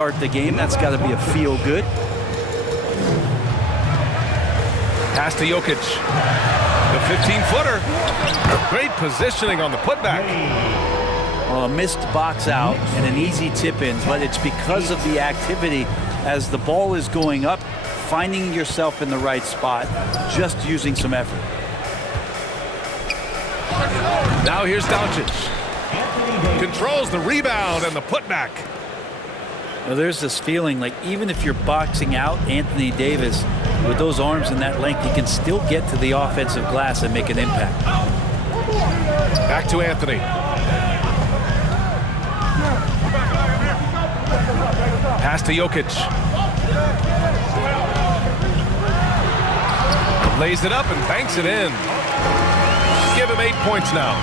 Start the game, that's got to be a feel good. Pass to Jokic. The 15-footer. Great positioning on the putback. Well, a missed box out and an easy tip in, but it's because of the activity as the ball is going up, finding yourself in the right spot, just using some effort. Now here's Doncic. Controls the rebound and the putback. Well, there's this feeling like even if you're boxing out Anthony Davis with those arms and that length, he can still get to the offensive glass and make an impact. Back to Anthony. Pass to Jokic. Lays it up and banks it in. Give him 8 points now.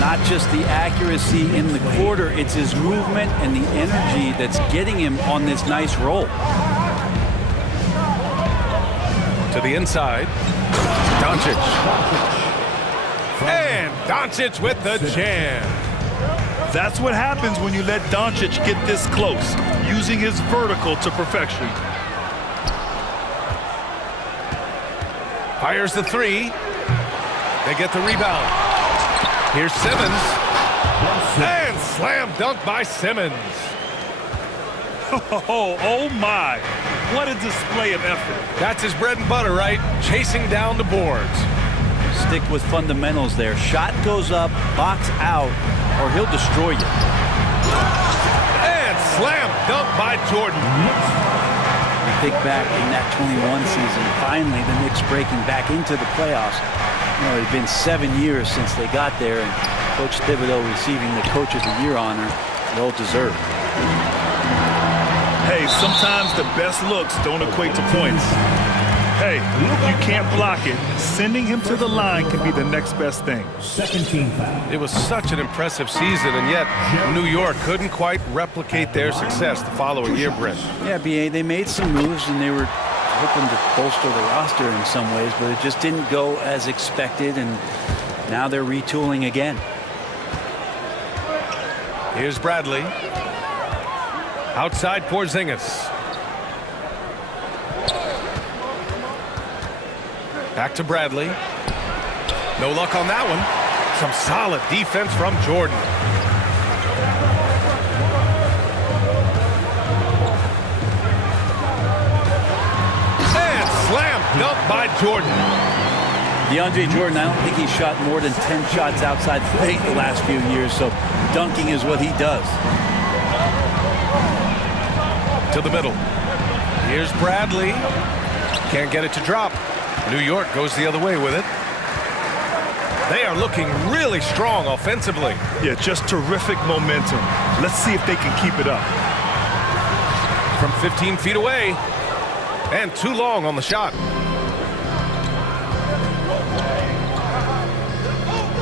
Not just the accuracy in the quarter, it's his movement and the energy that's getting him on this nice roll. To the inside. Doncic. And Doncic with the jam. That's what happens when you let Doncic get this close, using his vertical to perfection. Fires the three. They get the rebound. Here's Simmons. And slam dunk by Simmons. Oh my. What a display of effort. That's his bread and butter, right? Chasing down the boards. Stick with fundamentals there. Shot goes up, box out, or he'll destroy you. And slam dunk by Jordan. You think back in that 21 season, finally the Knicks breaking back into the playoffs. You know, it had been 7 years since they got there, and Coach Thibodeau receiving the Coach of the Year honor, well deserved. Hey, sometimes the best looks don't equate to points. Hey, if you can't block it, sending him to the line can be the next best thing. Second team foul. It was such an impressive season, and yet New York couldn't quite replicate their success the following year, Brent. Yeah, B.A., they made some moves, and they were hoping to bolster the roster in some ways, but it just didn't go as expected, and now they're retooling again. Here's Bradley. Outside Porzingis. Back to Bradley. No luck on that one. Some solid defense from Jordan. And slam dunk by Jordan. DeAndre Jordan, I don't think he's shot more than 10 shots outside the paint the last few years, so dunking is what he does. To the middle. Here's Bradley. Can't get it to drop. New York goes the other way with it. They are looking really strong offensively. Yeah, just terrific momentum. Let's see if they can keep it up. From 15 feet away. And too long on the shot.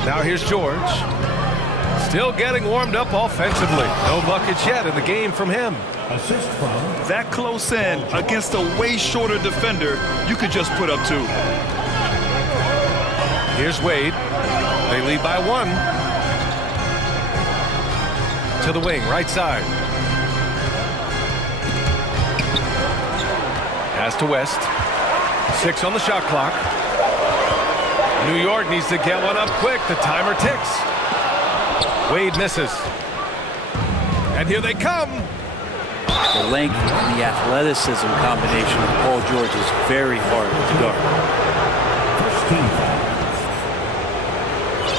Now here's George. Still getting warmed up offensively. No buckets yet in the game from him. Assist from That close in against a way shorter defender, you could just put up 2. Here's Wade. They lead by 1. To the wing, right side. Pass to West. 6 on the shot clock. New York needs to get one up quick. The timer ticks. Wade misses. And here they come. The length and the athleticism combination of Paul George is very hard to guard. first team foul.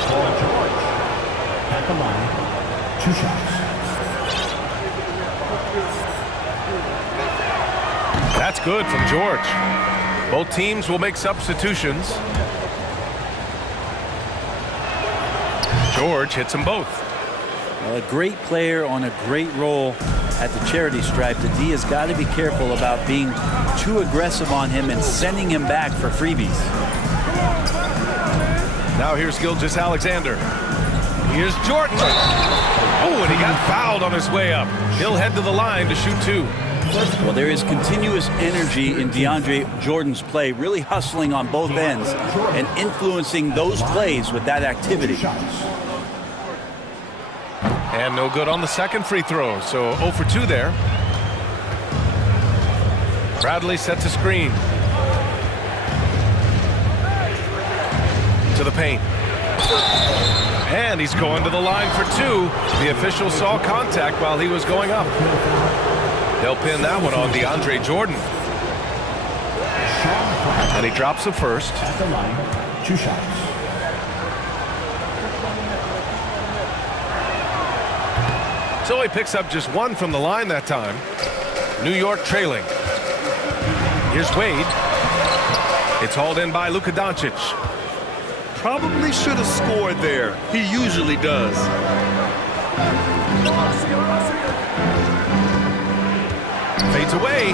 Paul George at the line. 2 shots. That's good from George. Both teams will make substitutions. George hits them both. A great player on a great role at the charity stripe. The D has got to be careful about being too aggressive on him and sending him back for freebies. Now here's Gilgeous-Alexander. Here's Jordan. Oh, and he got fouled on his way up. He'll head to the line to shoot 2. Well, there is continuous energy in DeAndre Jordan's play, really hustling on both ends and influencing those plays with that activity. And no good on the second free throw, so 0 for 2 there. Bradley sets a screen. To the paint. And he's going to the line for two. The official saw contact while he was going up. They'll pin that one on DeAndre Jordan. And he drops the first. At the line, 2 shots. So he picks up just 1 from the line that time. New York trailing. Here's Wade. It's hauled in by Luka Doncic. Probably should have scored there. He usually does. Fades away.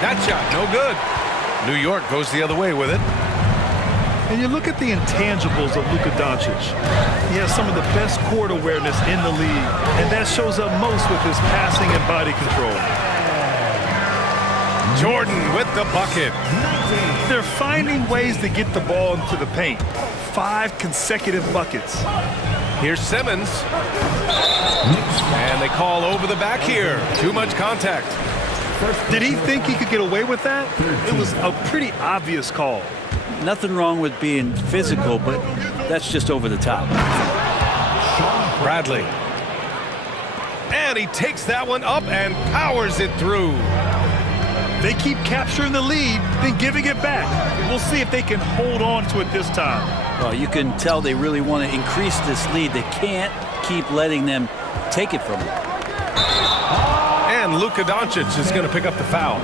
That shot, no good. New York goes the other way with it. And you look at the intangibles of Luka Doncic. He has some of the best court awareness in the league, and that shows up most with his passing and body control. Jordan with the bucket. They're finding ways to get the ball into the paint. 5 consecutive buckets. Here's Simmons. And they call over the back here. Too much contact. Did he think he could get away with that? It was a pretty obvious call. Nothing wrong with being physical, but that's just over the top. Bradley. And he takes that one up and powers it through. They keep capturing the lead, then giving it back. We'll see if they can hold on to it this time. Well, you can tell they really want to increase this lead. They can't keep letting them take it from them. And Luka Doncic is going to pick up the foul.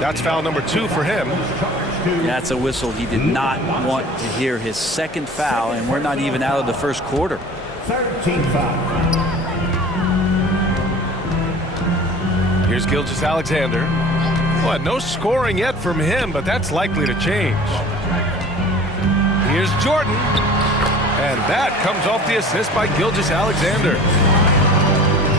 That's foul number 2 for him. That's a whistle. He did not want to hear his second foul, and we're not even out of the first quarter. 13 foul. Here's Gilgeous-Alexander. Well, no scoring yet from him, but that's likely to change. Here's Jordan. And that comes off the assist by Gilgeous-Alexander.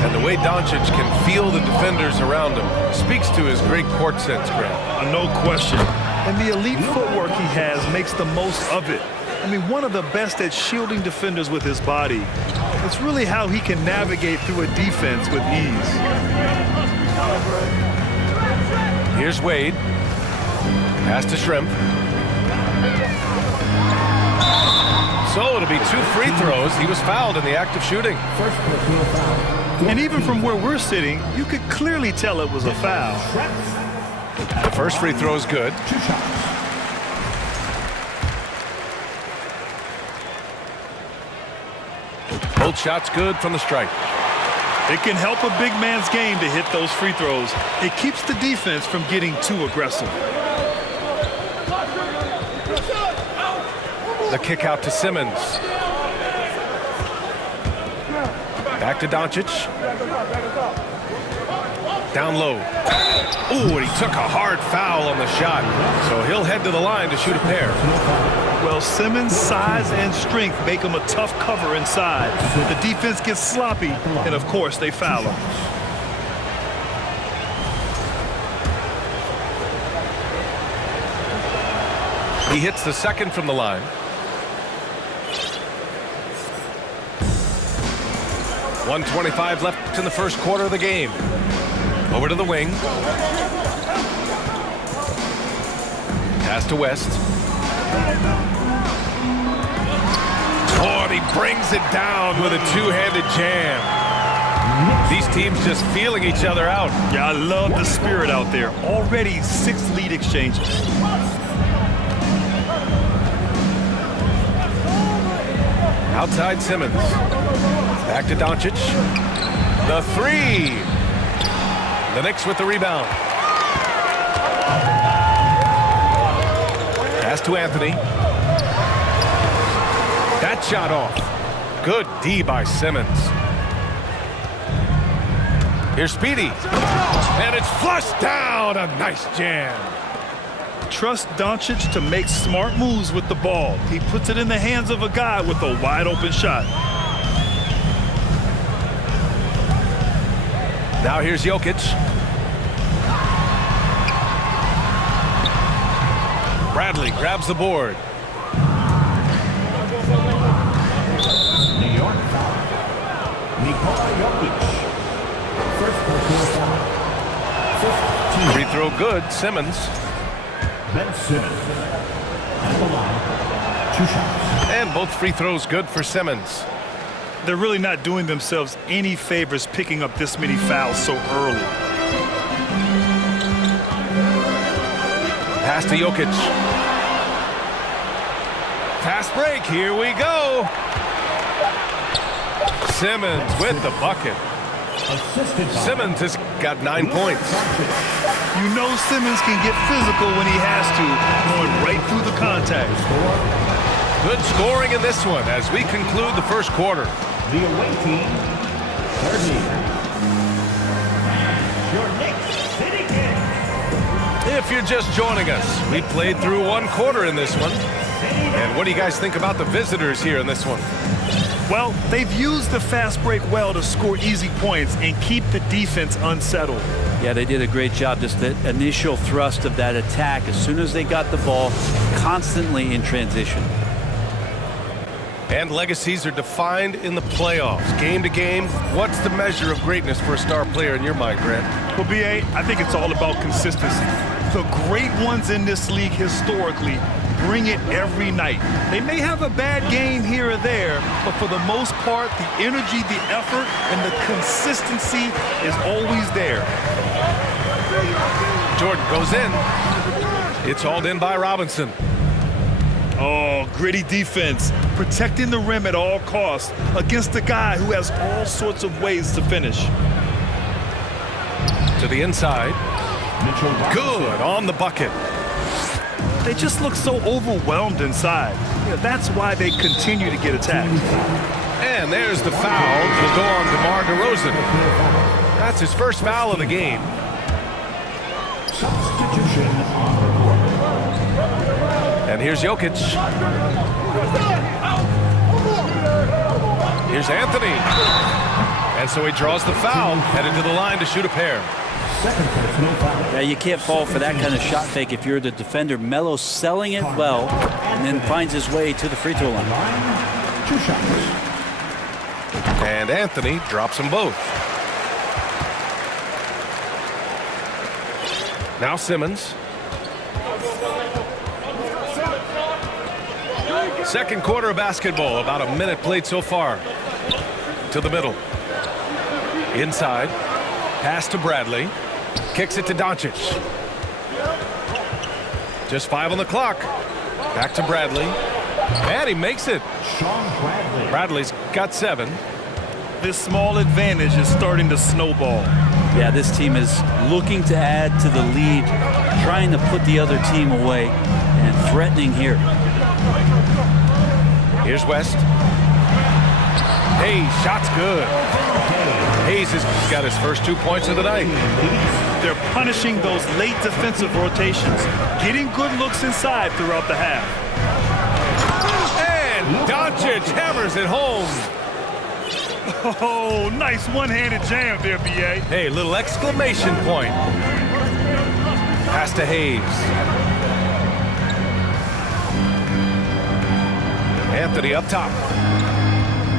And the way Doncic can feel the defenders around him speaks to his great court sense, Grant. No question. And the elite footwork he has makes the most of it. I mean, one of the best at shielding defenders with his body. It's really how he can navigate through a defense with ease. Here's Wade. Pass to Shrimp. So it'll be 2 free throws. He was fouled in the act of shooting. First personal foul. And even from where we're sitting, you could clearly tell it was a foul. The first free throw is good. 2 shots. Both shots good from the stripe. It can help a big man's game to hit those free throws. It keeps the defense from getting too aggressive. The kick out to Simmons. Back to Doncic. Down low. Ooh, and he took a hard foul on the shot. So he'll head to the line to shoot a pair. Well, Simmons' size and strength make him a tough cover inside. The defense gets sloppy, and of course, they foul him. He hits the second from the line. .125 left in the first quarter of the game. Over to the wing. Pass to West. Oh, and he brings it down with a 2-handed jam. These teams just feeling each other out. Yeah, I love the spirit out there. Already 6 lead exchanges. Outside Simmons. Back to Doncic. The 3. The Knicks with the rebound. Pass to Anthony. That shot off. Good D by Simmons. Here's Speedy. And it's flushed down. A nice jam. Trust Doncic to make smart moves with the ball. He puts it in the hands of a guy with a wide open shot. Now here's Jokic. Bradley grabs the board. New York foul. Nikola Jokic. First personal foul. 15. Free throw good, Simmons. Ben Simmons. At the line. 2 shots. And both free throws good for Simmons. They're really not doing themselves any favors picking up this many fouls so early. Pass to Jokic. Fast break, here we go. Simmons with the bucket. Assisted by Simmons has got 9 points. You know Simmons can get physical when he has to, going right through the contact. Good scoring in this one as we conclude the first quarter. the away team. Third lead. Your Knicks City Kings. If you're just joining us, we played through 1 quarter in this one. And what do you guys think about the visitors here in this one? Well, they've used the fast break well to score easy points and keep the defense unsettled. Yeah, they did a great job. Just the initial thrust of that attack, as soon as they got the ball, constantly in transition. And legacies are defined in the playoffs. Game to game, what's the measure of greatness for a star player in your mind, Grant? Well, B.A., I think it's all about consistency. The great ones in this league historically bring it every night. They may have a bad game here or there, but for the most part, the energy, the effort, and the consistency is always there. Jordan goes in. It's hauled in by Robinson. Oh, gritty defense, protecting the rim at all costs against a guy who has all sorts of ways to finish. To the inside. Good on the bucket. They just look so overwhelmed inside. That's why they continue to get attacked. And there's the foul. It'll go on DeMar DeRozan. That's his first foul of the game. Substitution on the court. And here's Jokic. Here's Anthony. And so he draws the foul, headed to the line to shoot a pair. Second personal foul. Yeah, you can't fall for that kind of shot fake if you're the defender. Melo selling it well and then finds his way to the free throw line. 2 shots. And Anthony drops them both. Now Simmons. Second quarter of basketball, about a minute played so far. To the middle. Inside. Pass to Bradley. Kicks it to Doncic. Just 5 on the clock. Back to Bradley. And he makes it. SHawn Bradley. Bradley's got 7. This small advantage is starting to snowball. Yeah, this team is looking to add to the lead, trying to put the other team away, and threatening here. Here's West. Hayes, shot's good. Hayes has got his first 2 points of the night. They're punishing those late defensive rotations, getting good looks inside throughout the half. And Doncic hammers it home. Oh, nice one-handed jam there, B.A. Hey, little exclamation point. Pass to Hayes. Anthony up top.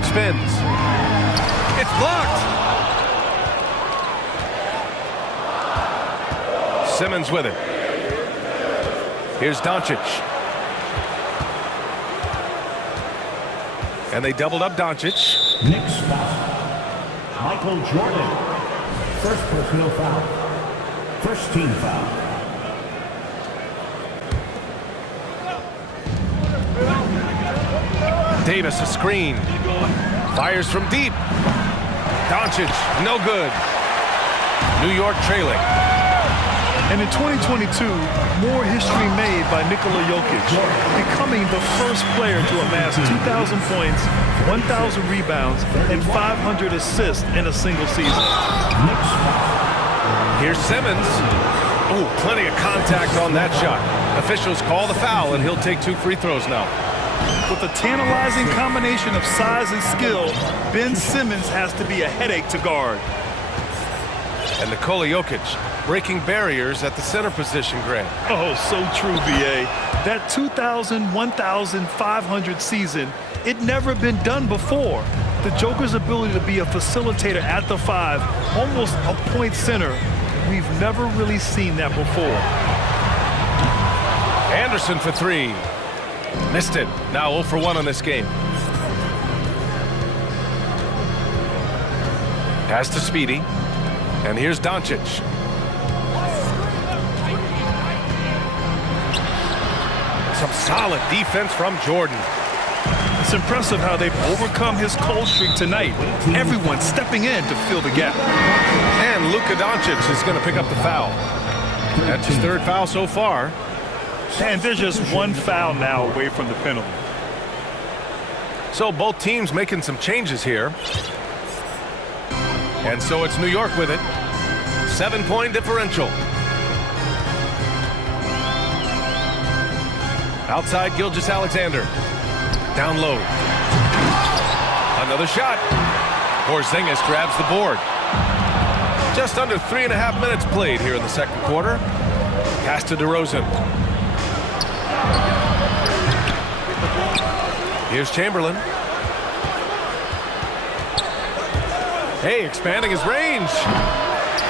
Spins. It's blocked. Simmons with it. Here's Doncic. And they doubled up Doncic. Knicks foul. Michael Jordan. First personal foul. First team foul. Davis a screen. Fires from deep. Doncic, no good. New York trailing. And in 2022, more history made by Nikola Jokic, becoming the first player to amass 2,000 points, 1,000 rebounds, and 500 assists in a single season. Here's Simmons. Oh, plenty of contact on that shot. Officials call the foul, and he'll take 2 free throws now. With a tantalizing combination of size and skill, Ben Simmons has to be a headache to guard. And Nikola Jokic breaking barriers at the center position, Grant. Oh, so true, B.A. That 2,000, 1,500 season, it never been done before. The Joker's ability to be a facilitator at the 5, almost a point center, We've never really seen that before. Anderson for three. Missed it. Now 0 for 1 on this game. Pass to Speedy. And here's Doncic. Some solid defense from Jordan. It's impressive how they've overcome his cold streak tonight. Everyone stepping in to fill the gap. And Luka Doncic is going to pick up the foul. That's his 3rd foul so far. And there's just 1 foul now away from the penalty. So both teams making some changes here. And so it's New York with it. 7-point differential. Outside Gilgeous-Alexander. Down low. Another shot. Porzingis grabs the board. Just under 3.5 minutes played here in the 2nd quarter. Pass to DeRozan. Here's Chamberlain. Hey, expanding his range.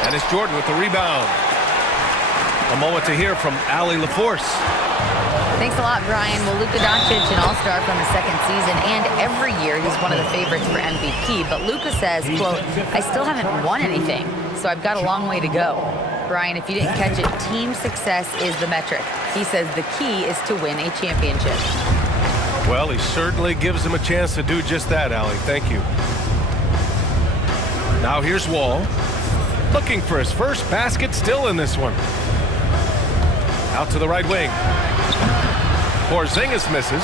And it's Jordan with the rebound. A moment to hear from Allie LaForce. Thanks a lot, Brian. Well, Luka Doncic, an all-star from his 2nd season, and every year he's one of the favorites for MVP. But Luka says, quote, I still haven't won anything, so I've got a long way to go. Brian, if you didn't catch it, team success is the metric. He says the key is to win a championship. Well, he certainly gives him a chance to do just that, Allie. Thank you. Now here's Wall. Looking for his first basket still in this one. Out to the right wing. Porzingis misses.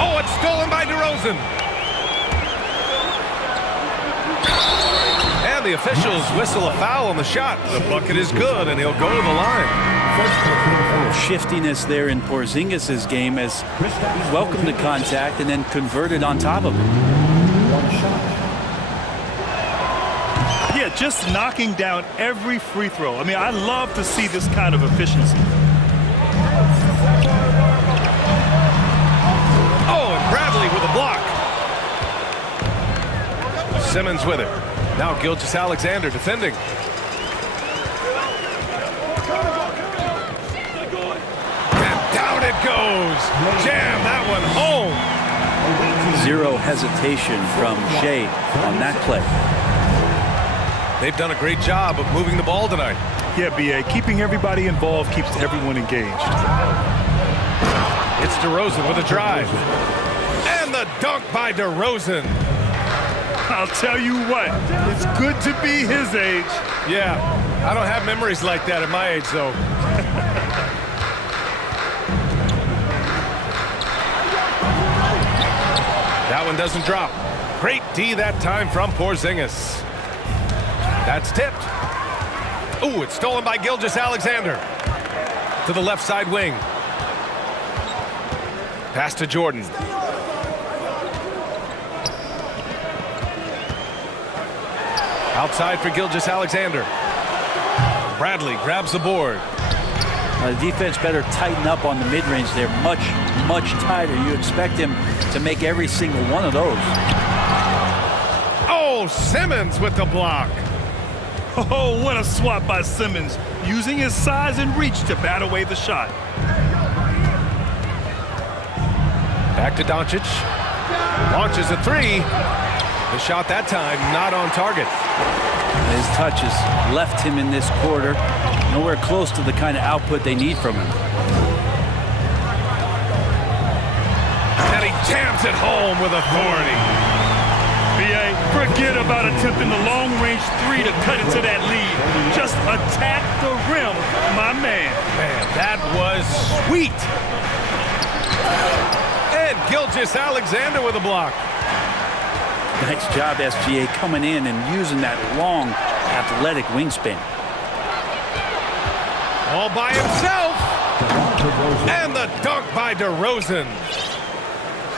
Oh, it's stolen by DeRozan. And the officials whistle a foul on the shot. The bucket is good, and he'll go to the line. Shiftiness there in Porzingis' game as he welcomed the contact and then converted on top of it. Yeah, just knocking down every free throw. I mean, I love to see this kind of efficiency. Oh, and Bradley with a block. Simmons with it. Now Gilgeous-Alexander defending. And down it goes. Jam that one home. Zero hesitation from Shea on that play. They've done a great job of moving the ball tonight. Yeah, B.A., keeping everybody involved keeps everyone engaged. It's DeRozan with a drive. And the dunk by DeRozan. I'll tell you what, it's good to be his age. Yeah, I don't have memories like that at my age, though. That one doesn't drop. Great D that time from Porzingis. That's tipped. Ooh, it's stolen by Gilgeous-Alexander. To the left side wing. Pass to Jordan. Outside for Gilgeous-Alexander. Bradley grabs the board. The defense better tighten up on the mid-range. They're much, much tighter. You expect him to make every single one of those. Oh, Simmons with the block. Oh, what a swat by Simmons, using his size and reach to bat away the shot. Back to Doncic. Launches a three. The shot that time not on target. His touches left him in this quarter. Nowhere close to the kind of output they need from him. And he jams it home with authority. B.A., forget about attempting the long-range three to cut into that lead. Just attack the rim, my man. Man, that was sweet. And Gilgeous-Alexander with a block. Nice job, SGA, coming in and using that long, athletic wingspan. All by himself. And the dunk by DeRozan.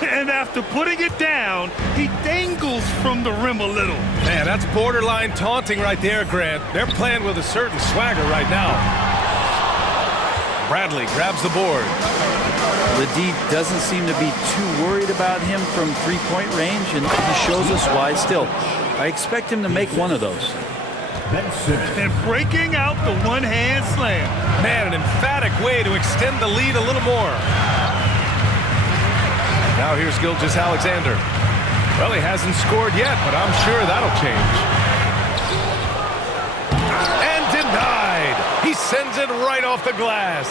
And after putting it down, he dangles from the rim a little. Man, that's borderline taunting right there, Grant. They're playing with a certain swagger right now. Bradley grabs the board. The D doesn't seem to be too worried about him from three-point range, and he shows us why still. I expect him to make one of those. And breaking out the one-hand slam. Man, an emphatic way to extend the lead a little more. Now here's Gilgeous-Alexander. Well, he hasn't scored yet, but I'm sure that'll change. And denied. He sends it right off the glass.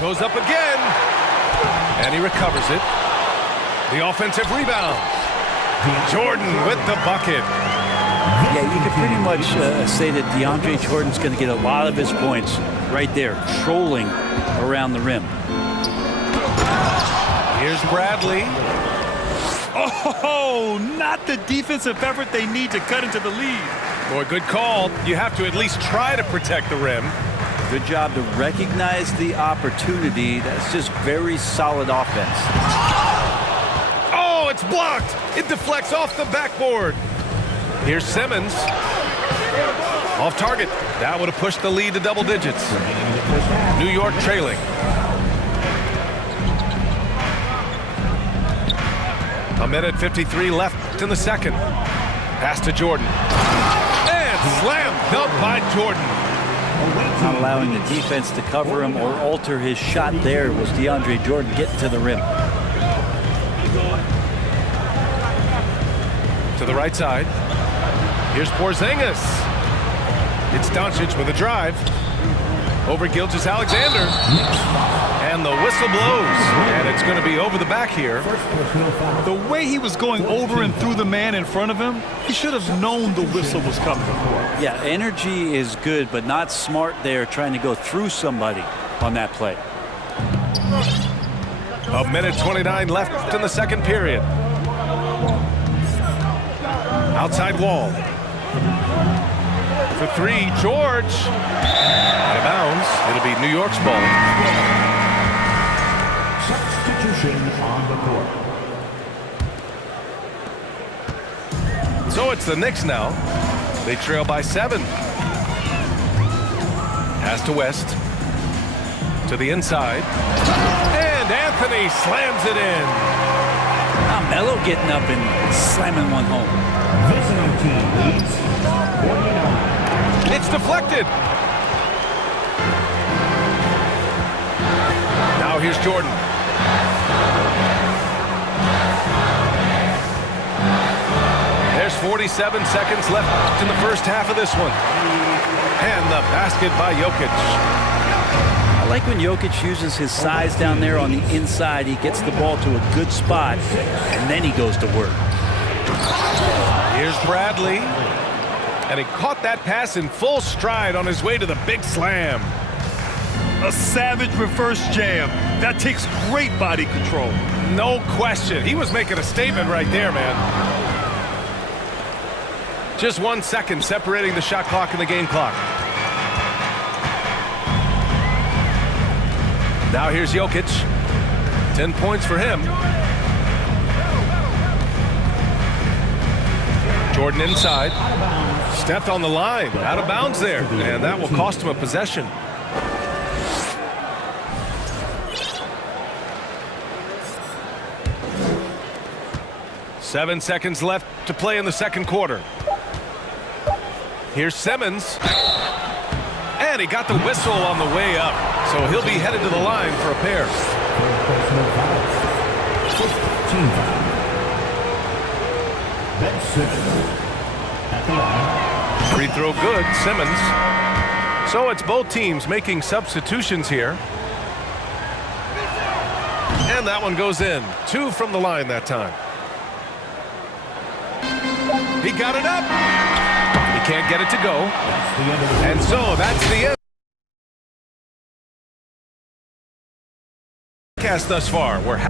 Goes up again. And he recovers it. The offensive rebound. Jordan with the bucket. Yeah, you could pretty much say that DeAndre Jordan's going to get a lot of his points right there, trolling around the rim. Here's Bradley. Oh, not the defensive effort they need to cut into the lead. Boy, good call. You have to at least try to protect the rim. Good job to recognize the opportunity. That's just very solid offense. Oh, it's blocked. It deflects off the backboard. Here's Simmons. Off target. That would have pushed the lead to double digits. New York trailing. A minute 53 left in the second. Pass to Jordan. And slam dunk by Jordan. Not allowing the defense to cover him or alter his shot there was DeAndre Jordan getting to the rim. To the right side. Here's Porzingis. It's Doncic with a drive. Over Gilgeous-Alexander. And the whistle blows. And it's going to be over the back here. The way he was going over and through the man in front of him, he should have known the whistle was coming. Yeah, energy is good, but not smart there trying to go through somebody on that play. A minute 29 left in the second period. Outside wall. For three, George. Out of bounds. It'll be New York's ball. Substitution on the court. So it's the Knicks now. They trail by 7. Pass to West. To the inside. And Anthony slams it in. Now Melo getting up and slamming one home. Visiting team leads 49. It's deflected. Now here's Jordan. There's 47 seconds left in the first half of this one. And the basket by Jokic. I like when Jokic uses his size down there on the inside. He gets the ball to a good spot, and then he goes to work. Here's Bradley. And he caught that pass in full stride on his way to the big slam. A savage reverse jam. That takes great body control. No question. He was making a statement right there, man. Just 1 second separating the shot clock and the game clock. Now here's Jokic. 10 points for him. Jordan inside. Stepped on the line. Out of bounds there. And that will cost him a possession. Seven seconds left to play in the second quarter. Here's Simmons. And he got the whistle on the way up. So he'll be headed to the line for a pair. Team foul. Ben Simmons at the line. Free throw good, Simmons. So it's both teams making substitutions here. And that one goes in. 2 from the line that time. He got it up. He can't get it to go. And so that's the end. Cast thus far. We're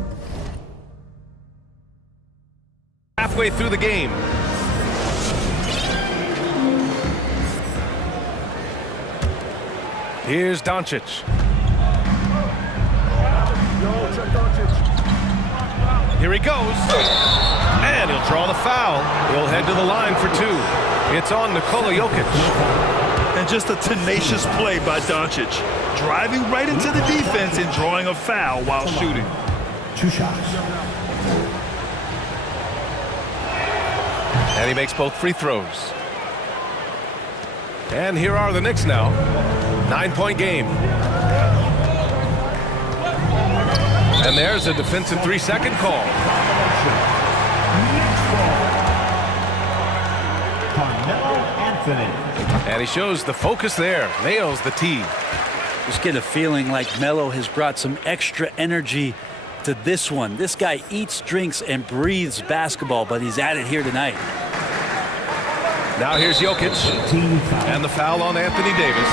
halfway through the game. Here's Doncic. Here he goes. And he'll draw the foul. He'll head to the line for 2. It's on Nikola Jokic. And just a tenacious play by Doncic. Driving right into the defense and drawing a foul while shooting. 2 shots. And he makes both free throws. And here are the Knicks now. 9-point game. And there's a defensive 3-second call. And he shows the focus there. Nails the tee. Just get a feeling like Melo has brought some extra energy to this one. This guy eats, drinks, and breathes basketball, but he's at it here tonight. Now here's Jokic. And the foul on Anthony Davis.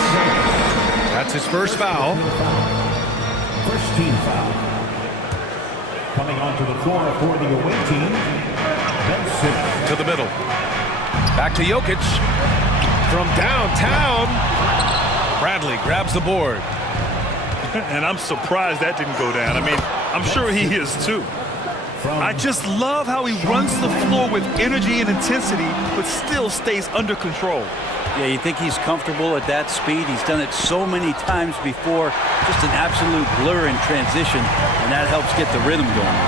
That's his first foul. First team foul. Coming onto the floor for the away team, Ben Simmons. To the middle. Back to Jokic. From downtown. Bradley grabs the board. And I'm surprised that didn't go down. I mean, I'm sure he is too. I just love how he runs the floor with energy and intensity, but still stays under control. Yeah, you think he's comfortable at that speed. He's done it so many times before. Just an absolute blur in transition, and that helps get the rhythm going.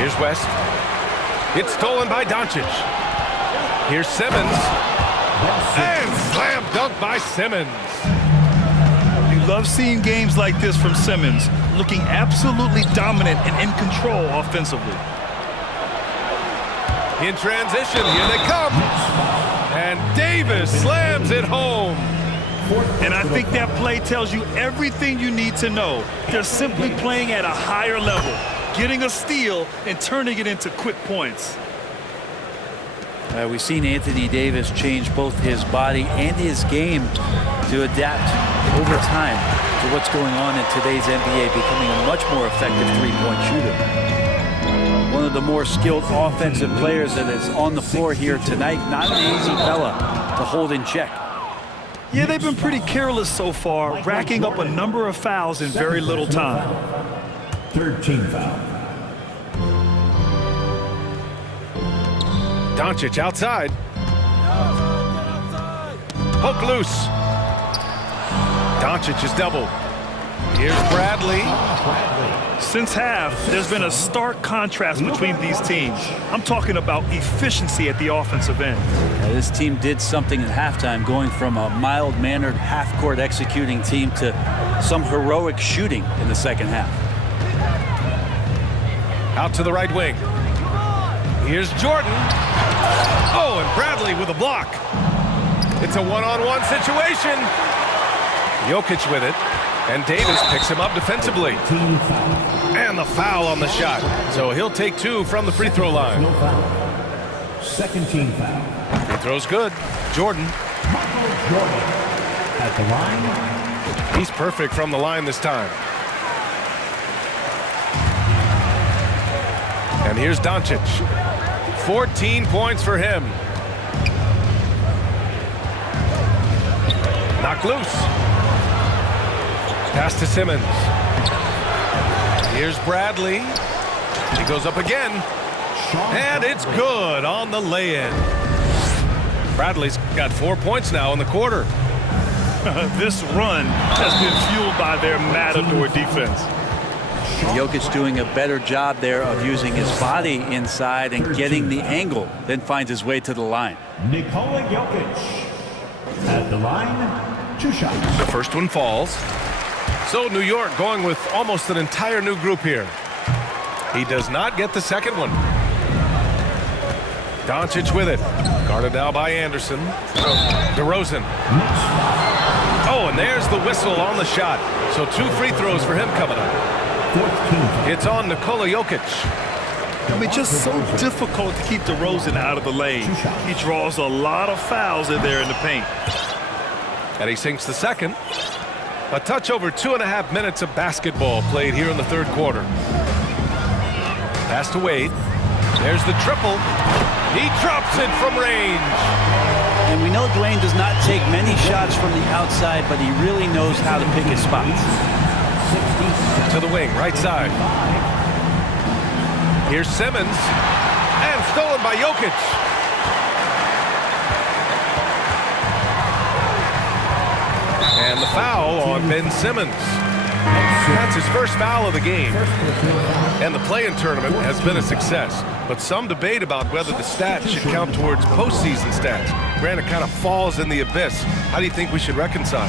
Here's West. It's stolen by Doncic. Here's Simmons. And slam dunk by Simmons. You love seeing games like this from Simmons, looking absolutely dominant and in control offensively. In transition, here they come. And Davis slams it home. And I think that play tells you everything you need to know. They're simply playing at a higher level, getting a steal and turning it into quick points. We've seen Anthony Davis change both his body and his game to adapt over time to what's going on in today's NBA, becoming a much more effective three-point shooter. One of the more skilled offensive players that is on the floor here tonight. Not an easy fella to hold in check. Yeah, they've been pretty careless so far, racking up a number of fouls in very little time. Third team foul. Doncic outside. Poke loose. Doncic is doubled. Here's Bradley. Since half, there's been a stark contrast between these teams. I'm talking about efficiency at the offensive end. This team did something at halftime, going from a mild-mannered half-court executing team to some heroic shooting in the second half. Out to the right wing. Here's Jordan. Oh, and Bradley with a block. It's a one-on-one situation. Jokic with it. And Davis picks him up defensively. And the foul on the shot. So he'll take two from the free throw line. Second team foul. Free throw's good. Jordan. Jordan at the line. He's perfect from the line this time. And here's Doncic. 14 points for him. Knocked loose. Pass to Simmons. Here's Bradley. He goes up again. And it's good on the lay-in. Bradley's got 4 points now in the quarter. This run has been fueled by their matador defense. Jokic doing a better job there of using his body inside and getting the angle, then finds his way to the line. Nikola Jokic at the line. 2 shots. The first one falls. So New York going with almost an entire new group here. He does not get the second one. Doncic with it. Guarded now by Anderson. DeRozan. Oh, and there's the whistle on the shot. So 2 free throws for him coming up. It's on Nikola Jokic. I mean, just so difficult to keep DeRozan out of the lane. He draws a lot of fouls in there in the paint. And he sinks the second. A touch over 2.5 minutes of basketball played here in the third quarter. Pass to Wade. There's the triple. He drops it from range. And we know Dwayne does not take many shots from the outside, but he really knows how to pick his spots. To the wing, right side. Here's Simmons. And stolen by Jokic. And the foul on Ben Simmons. That's his first foul of the game. And the play-in tournament has been a success. But some debate about whether the stats should count towards postseason stats. Granted, kind of falls in the abyss. How do you think we should reconcile?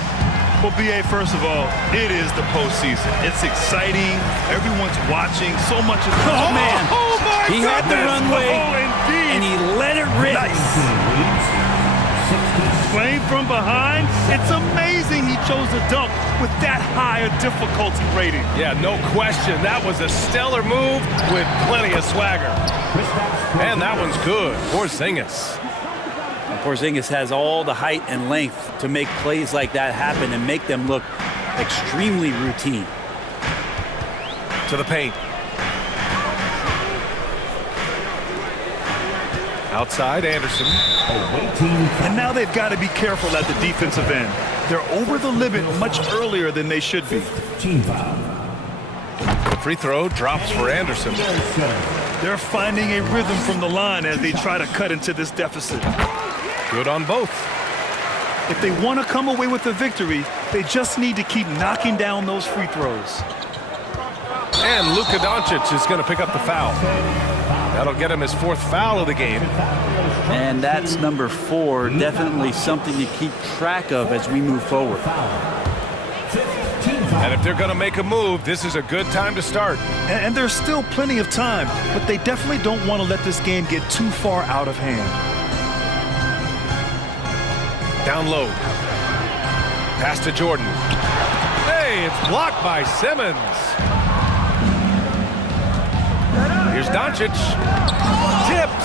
Well, B.A., first of all, it is the postseason. It's exciting. Everyone's watching. So much is... Oh, man. Oh, my He had the runway, and he let it rip. Nice. Playing from behind, it's amazing he chose to dunk with that high a difficulty rating. Yeah, no question. That was a stellar move with plenty of swagger. And that one's good. Porzingis. Porzingis has all the height and length to make plays like that happen and make them look extremely routine. To the paint. Outside, Anderson. And now they've got to be careful at the defensive end. They're over the limit much earlier than they should be. The free throw drops for Anderson. They're finding a rhythm from the line as they try to cut into this deficit. Good on both. If they want to come away with a victory, they just need to keep knocking down those free throws. And Luka Doncic is going to pick up the foul. That'll get him his fourth foul of the game. And that's number 4, definitely something to keep track of as we move forward. And if they're going to make a move, this is a good time to start. And there's still plenty of time, but they definitely don't want to let this game get too far out of hand. Down low. Pass to Jordan. Hey, it's blocked by Simmons. Here's Doncic. Tipped.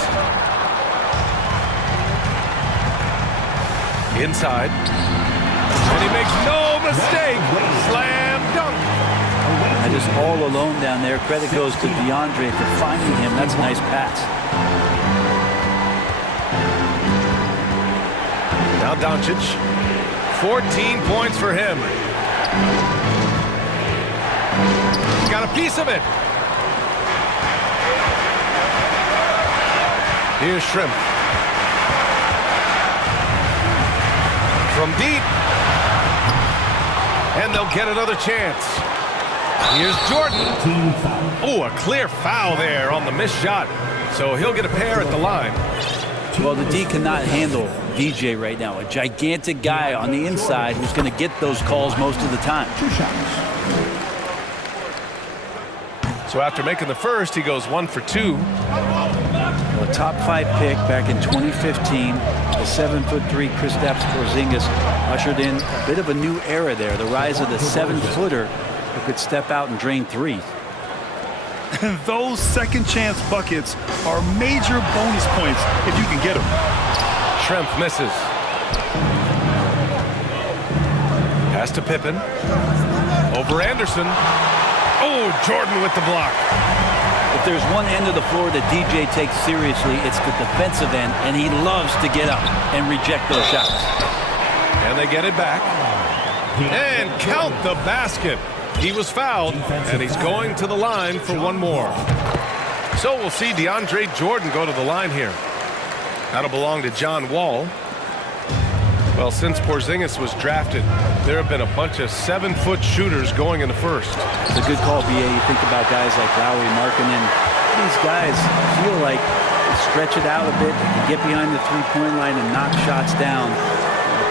Inside. And he makes no mistake. Slam dunk. And just all alone down there. Credit goes to DeAndre for finding him. That's a nice pass. Now Doncic. 14 points for him. He's got a piece of it. Here's Shrimp. From deep. And they'll get another chance. Here's Jordan. Oh, a clear foul there on the missed shot. So he'll get a pair at the line. Well, the D cannot handle DJ right now. A gigantic guy on the inside who's going to get those calls most of the time. So after making the first, he goes 1 for 2. A top 5 pick back in 2015. The 7'3" Kristaps Porzingis ushered in a bit of a new era there. The rise of the 7-footer who could step out and drain threes. And those second chance buckets are major bonus points if you can get them. Shrimp misses. Pass to Pippen. Over Anderson. Oh, Jordan with the block. If there's one end of the floor that DJ takes seriously, it's the defensive end, and he loves to get up and reject those shots. And they get it back. And count the basket. He was fouled, and he's going to the line for one more. So we'll see DeAndre Jordan go to the line here. That'll belong to John Wall. Well, since Porzingis was drafted, there have been a bunch of 7-foot shooters going in the first. It's a good call, BA. You think about guys like Lowry, Markkanen. These guys feel like they stretch it out a bit. They can get behind the three-point line and knock shots down.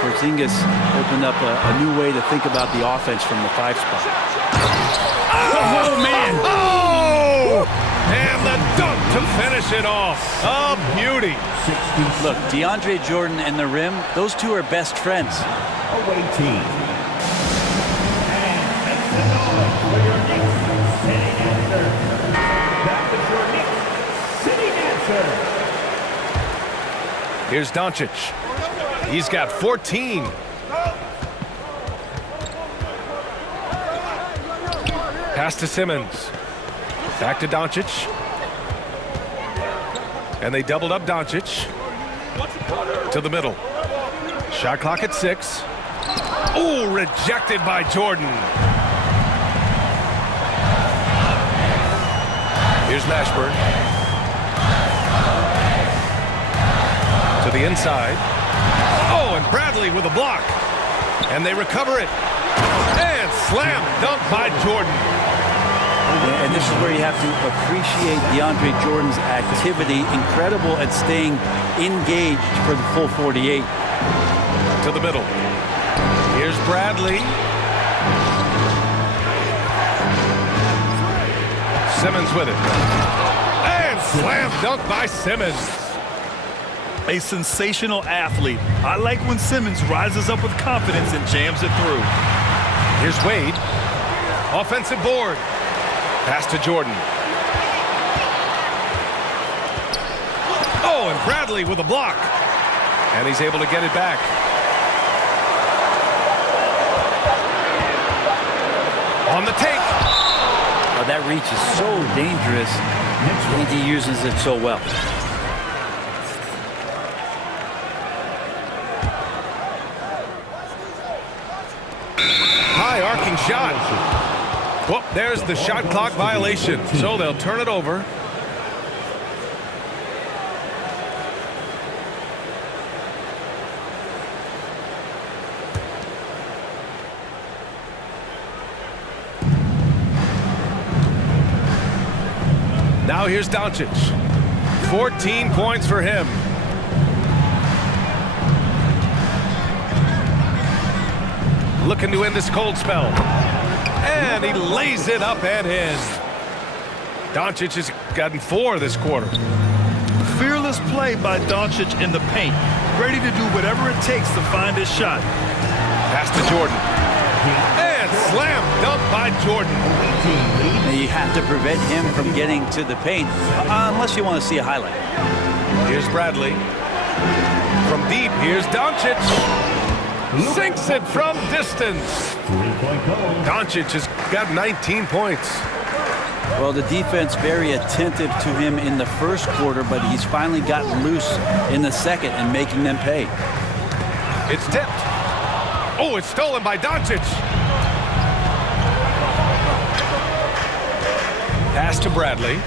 Porzingis opened up a new way to think about the offense from the 5 spot. Oh, man! Oh! And the dunk to finish it off. A beauty. Look, DeAndre Jordan and the rim, those two are best friends. Away team. And makes the noise for your Knicks sitting answer. That is your Knicks sitting answer. Here's Doncic. He's got 14. Pass to Simmons. Back to Doncic. And they doubled up Doncic. To the middle. Shot clock at 6. Oh, rejected by Jordan. Here's Mashburn. To the inside. Oh, and Bradley with a block. And they recover it. And slam dunk by Jordan. And this is where you have to appreciate DeAndre Jordan's activity. Incredible at staying engaged for the full 48. To the middle. Here's Bradley. Simmons with it. And slam dunk by Simmons. A sensational athlete. I like when Simmons rises up with confidence and jams it through. Here's Wade. Offensive board. Pass to Jordan. Oh, and Bradley with a block. And he's able to get it back. On the take. Oh, that reach is so dangerous. AD uses it so well. High arcing shot. Well, there's the shot clock violation. So they'll turn it over. Now here's Doncic. 14 points for him. Looking to end this cold spell. And he lays it up and in. Doncic has gotten 4 this quarter. Fearless play by Doncic in the paint. Ready to do whatever it takes to find his shot. Pass to Jordan. And slam dunk by Jordan. You have to prevent him from getting to the paint, unless you want to see a highlight. Here's Bradley. From deep, here's Doncic. Sinks it from distance. Doncic has got 19 points. Well, the defense very attentive to him in the first quarter, but he's finally gotten loose in the second and making them pay. It's tipped. Oh, it's stolen by Doncic. Pass to Bradley.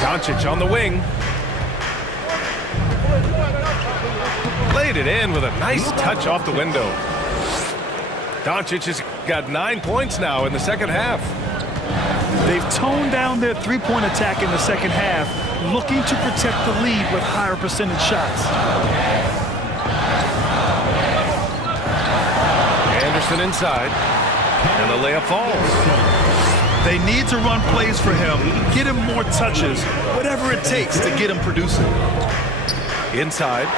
Doncic on the wing. Laid it in with a nice touch off the window. Doncic has got 9 points now in the second half. They've toned down their three-point attack in the second half, looking to protect the lead with higher percentage shots. Anderson inside, and the layup falls. They need to run plays for him, get him more touches, whatever it takes to get him producing. Inside.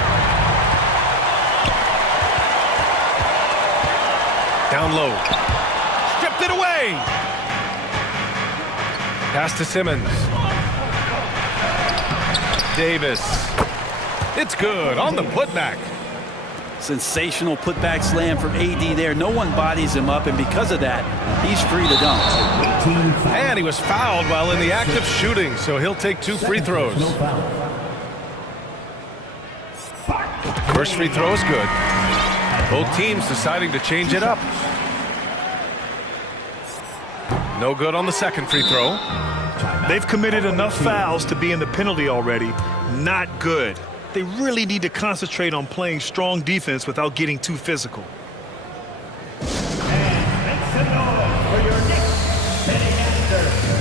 Down low. Stripped it away. Pass to Simmons. Davis. It's good on the putback. Sensational putback slam from AD there. No one bodies him up, and because of that, he's free to dunk. And he was fouled while in the act of shooting, so he'll take 2 free throws. First free throw is good. Both teams deciding to change it up. No good on the second free throw. They've committed enough fouls to be in the penalty already. Not good. They really need to concentrate on playing strong defense without getting too physical. And make some noise for your Knicks sitting answer.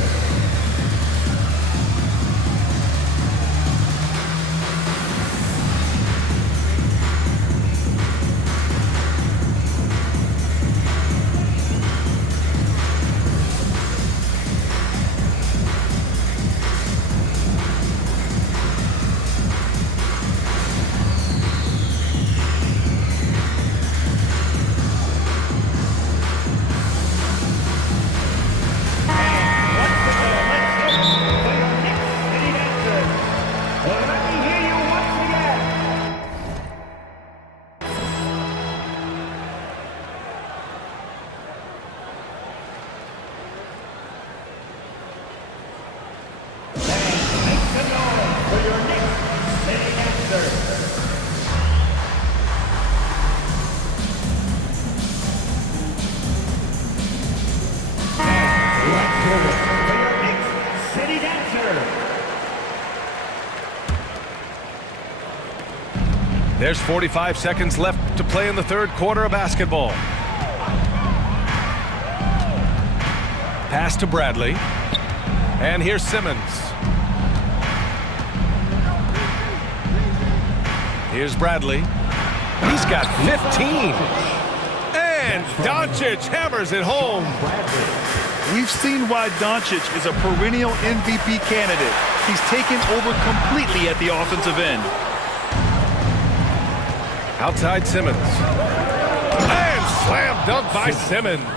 There's 45 seconds left to play in the third quarter of basketball. Pass to Bradley. And here's Simmons. Here's Bradley. He's got 15. And Doncic hammers it home. We've seen why Doncic is a perennial MVP candidate. He's taken over completely at the offensive end. Outside Simmons. And slam dunk by Simmons.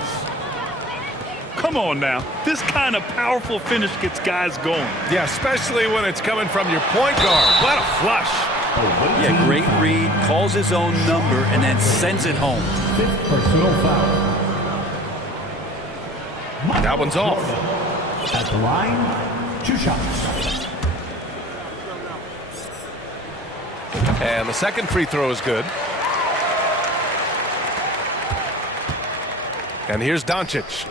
Come on now. This kind of powerful finish gets guys going. Yeah, especially when it's coming from your point guard. What a flush. Yeah, great read, calls his own number, and then sends it home. 5th personal foul. That one's off. At the line, 2 shots. And the second free throw is good. And here's Doncic.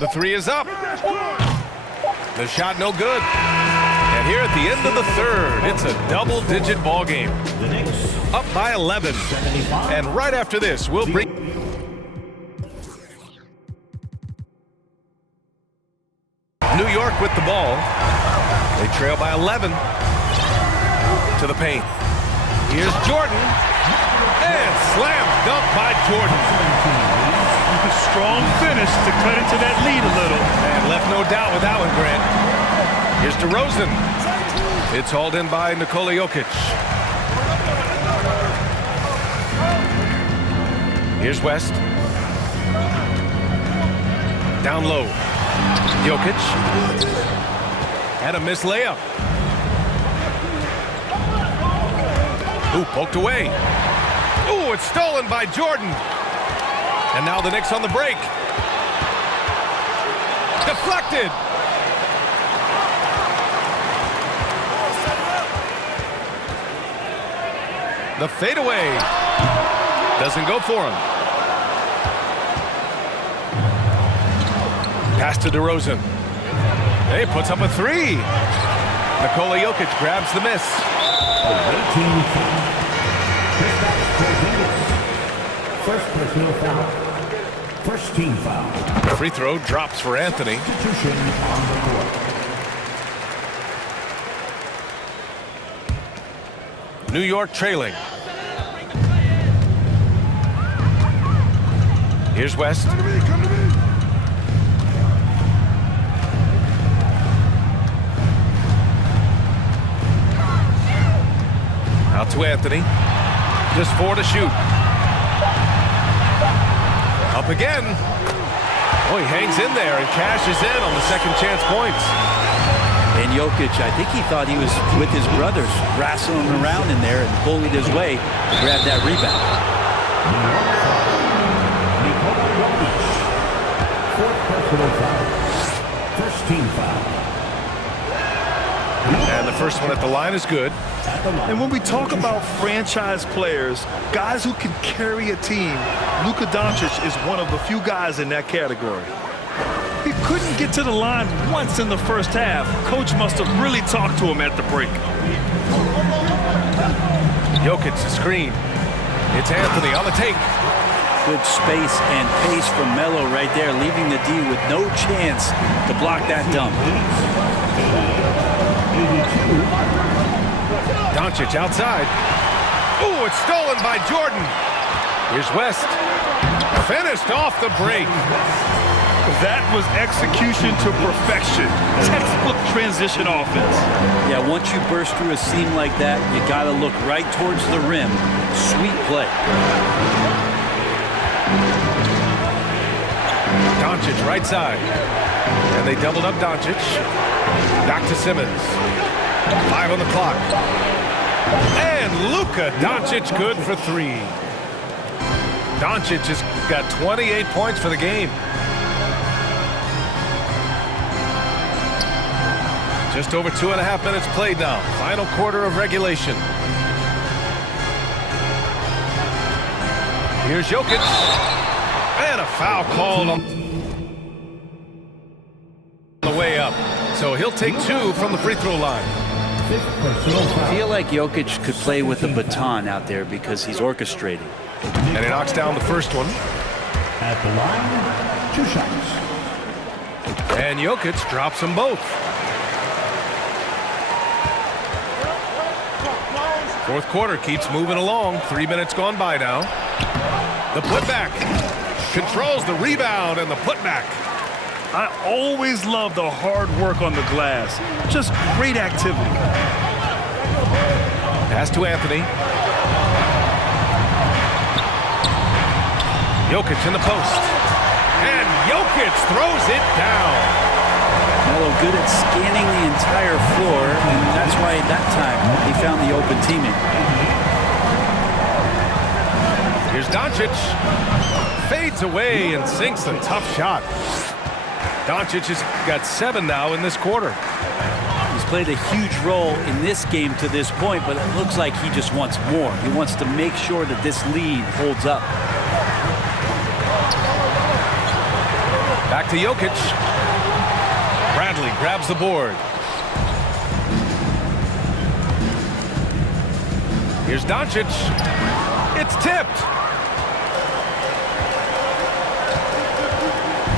The three is up. The shot no good. And here at the end of the third, it's a double-digit ball game. The Knicks Up by 11. 75. And right after this, we'll bring New York with the ball. They trail by 11. To the paint. Here's Jordan. And slam dunk by Jordan. A strong finish to cut into that lead a little. And left no doubt with that one, Grant. Here's DeRozan. It's hauled in by Nikola Jokic. Here's West. Down low. Jokic. And a missed layup. Ooh, poked away. Ooh, it's stolen by Jordan. And now the Knicks on the break. Deflected. The fadeaway. Doesn't go for him. Pass to DeRozan. He puts up a three. Nikola Jokic grabs the miss. First personal foul. First team foul. Free throw drops for Anthony. Substitution on the court. New York trailing. Here's West. Out to Anthony. Just 4 to shoot. Up again. Oh, he hangs in there and cashes in on the second chance points. And Jokic, I think he thought he was with his brothers, wrestling around in there and bullied his way to grab that rebound. Fourth personal foul. First team foul. And the first one at the line is good. And when we talk about franchise players, guys who can carry a team, Luka Doncic is one of the few guys in that category. He couldn't get to the line once in the first half. Coach must have really talked to him at the break. Jokic, a screen. It's Anthony on the take. Good space and pace from Melo right there, leaving the D with no chance to block that dunk. Doncic outside. Ooh, it's stolen by Jordan. Here's West. Finished off the break. That was execution to perfection. Textbook transition offense. Yeah, once you burst through a seam like that, you got to look right towards the rim. Sweet play. Doncic right side. And they doubled up Doncic. Back to Simmons. 5 on the clock. And Luka Doncic good for 3. Doncic has got 28 points for the game. Just over 2.5 minutes played now. Final quarter of regulation. Here's Jokic. And a foul called on the way up. So he'll take 2 from the free throw line. I feel like Jokic could play with a baton out there because he's orchestrating. And he knocks down the first one. At the line, 2 shots. And Jokic drops them both. Fourth quarter keeps moving along. 3 minutes gone by now. The putback. Controls the rebound and the putback. I always love the hard work on the glass. Just great activity. Pass to Anthony. Jokic in the post. And Jokic throws it down. Melo good at scanning the entire floor, and that's why at that time he found the open teammate. Here's Doncic. Fades away and sinks the tough shot. Doncic has got 7 now in this quarter. He's played a huge role in this game to this point, but it looks like he just wants more. He wants to make sure that this lead holds up. Back to Jokic. Bradley grabs the board. Here's Doncic. It's tipped.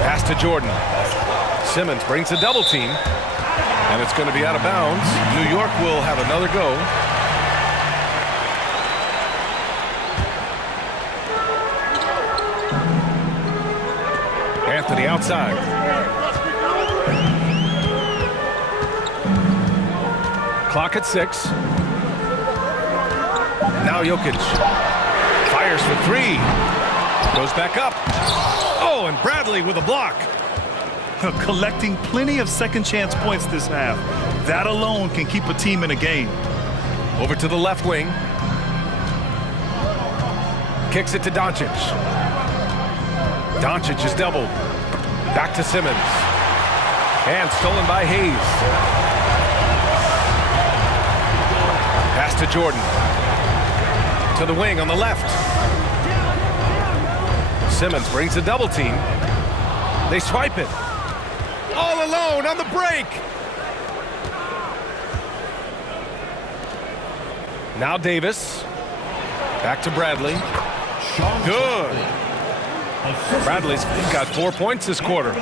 Pass to Jordan. Simmons brings a double team. And it's going to be out of bounds. New York will have another go. Anthony outside. Clock at 6. Now Jokic. Fires for 3. Goes back up. Oh, and Bradley with a block. Collecting plenty of second chance points this half. That alone can keep a team in a game. Over to the left wing. Kicks it to Doncic. Doncic is doubled. Back to Simmons. And stolen by Hayes. Pass to Jordan. To the wing on the left. Simmons brings a double team. They swipe it. All alone on the break. Now Davis. Back to Bradley. Good. Bradley's got 4 points this quarter.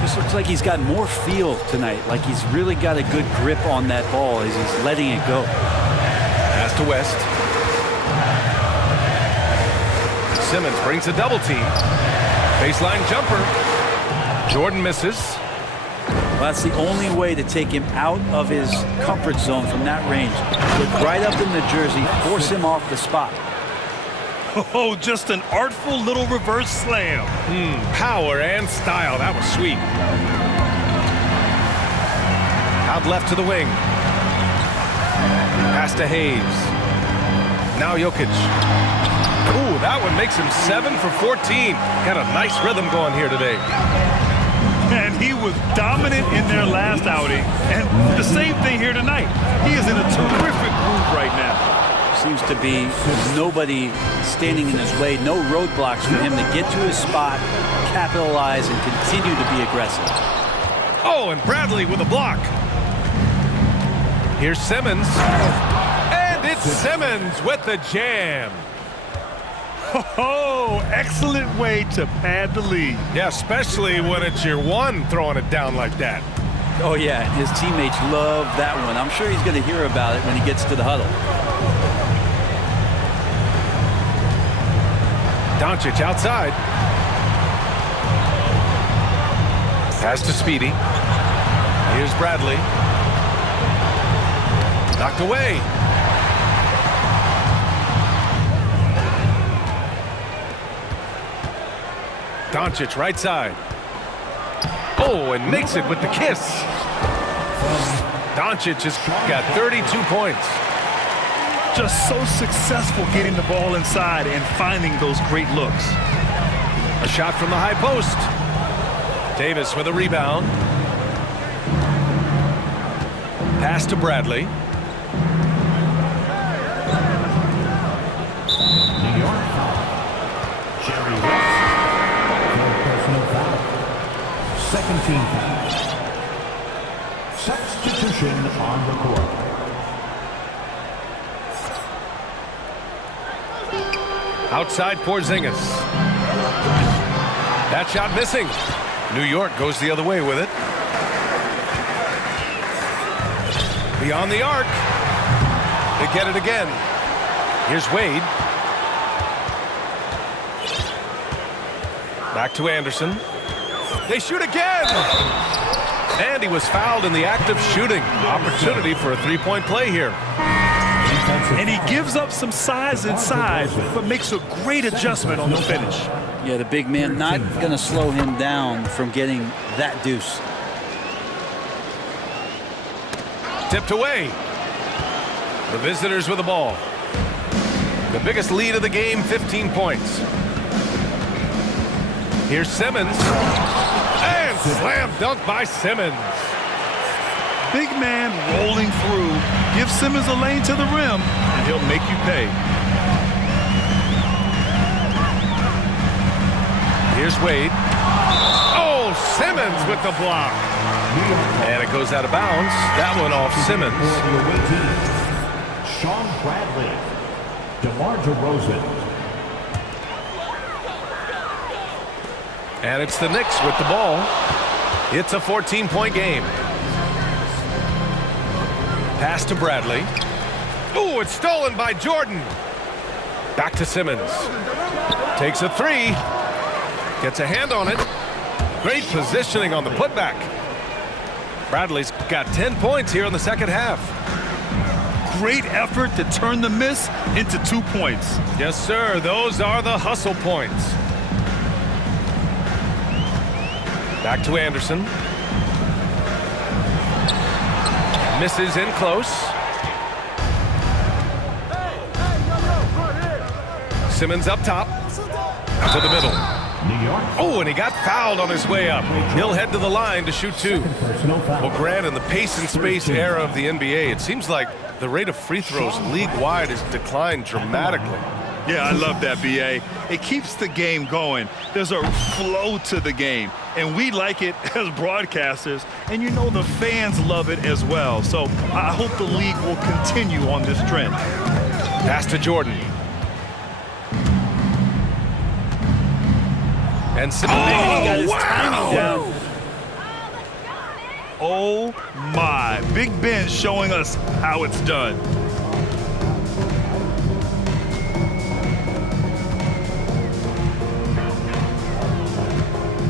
This looks like he's got more feel tonight, like he's really got a good grip on that ball as he's letting it go. Pass to West. Simmons brings a double team. Baseline jumper. Jordan misses. Well, that's the only way to take him out of his comfort zone from that range. Look right up in the jersey, force him off the spot. Oh, just an artful little reverse slam. Power and style. That was sweet. Out left to the wing. Pass to Hayes. Now Jokic. Ooh, that one makes him 7 for 14. Got a nice rhythm going here today. And he was dominant in their last outing. And the same thing here tonight. He is in a terrific groove right now. Seems to be nobody standing in his way, no roadblocks for him to get to his spot, capitalize, and continue to be aggressive. Oh, and Bradley with a block. Here's Simmons. And it's Simmons with the jam. Oh, excellent way to pad the lead. Yeah, especially when it's your one throwing it down like that. Oh, yeah, his teammates love that one. I'm sure he's going to hear about it when he gets to the huddle. Doncic outside. Pass to Speedy. Here's Bradley. Knocked away. Doncic right side. Oh, and makes it with the kiss. Doncic has got 32 points. Just so successful getting the ball inside and finding those great looks. A shot from the high post. Davis with a rebound. Pass to Bradley. New York foul. Jerry West. Personal foul. Second team foul. Substitution on the court. Outside Porzingis. That shot missing. New York goes the other way with it. Beyond the arc. They get it again. Here's Wade. Back to Anderson. They shoot again. And he was fouled in the act of shooting. Opportunity for a three-point play here. And he gives up some size inside, but makes a great adjustment on the finish. Yeah, the big man not going to slow him down from getting that deuce. Tipped away. The visitors with the ball. The biggest lead of the game, 15 points. Here's Simmons. And slam dunk by Simmons. Big man rolling through. Give Simmons a lane to the rim, and he'll make you pay. Here's Wade. Oh, Simmons with the block. And it goes out of bounds. That one off Simmons. SHawn Bradley. DeMar DeRozan. And it's the Knicks with the ball. It's a 14-point game. Pass to Bradley. Ooh, it's stolen by Jordan. Back to Simmons. Takes a three. Gets a hand on it. Great positioning on the putback. Bradley's got 10 points here in the second half. Great effort to turn the miss into 2 points. Yes, sir. Those are the hustle points. Back to Anderson. Misses in close. Simmons up top. To the middle. Oh, and he got fouled on his way up. He'll head to the line to shoot two. Well, Grant, in the pace and space era of the NBA, it seems like the rate of free throws league-wide has declined dramatically. Yeah, I love that, B.A. It keeps the game going. There's a flow to the game, and we like it as broadcasters, and you know the fans love it as well. So I hope the league will continue on this trend. Pass to Jordan. And Simmons. He got his timing down. Oh, my. Big Ben showing us how it's done.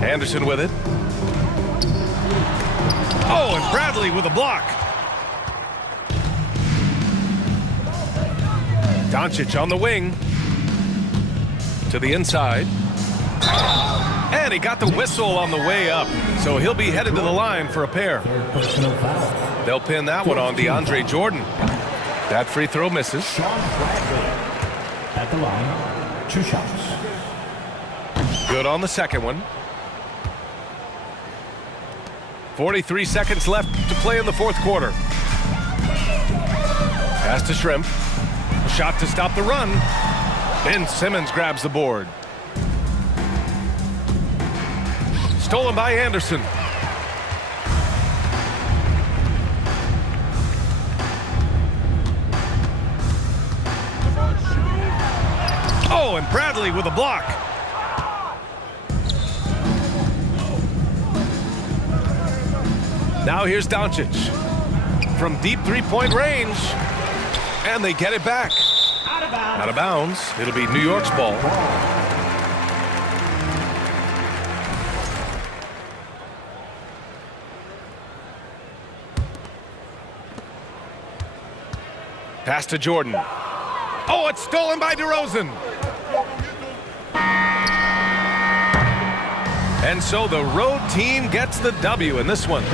Anderson with it. Oh, and Bradley with a block. Doncic on the wing. To the inside. And he got the whistle on the way up. So he'll be headed to the line for a pair. They'll pin that one on DeAndre Jordan. That free throw misses. SHawn Bradley at the line. 2 shots. Good on the second one. 43 seconds left to play in the fourth quarter. Pass to Shrimp. A shot to stop the run. Ben Simmons grabs the board. Stolen by Anderson. Oh, and Bradley with a block. Now here's Doncic from deep three-point range, and they get it back. Out of bounds. It'll be New York's ball. Pass to Jordan. Oh, it's stolen by DeRozan. And so the road team gets the W in this one.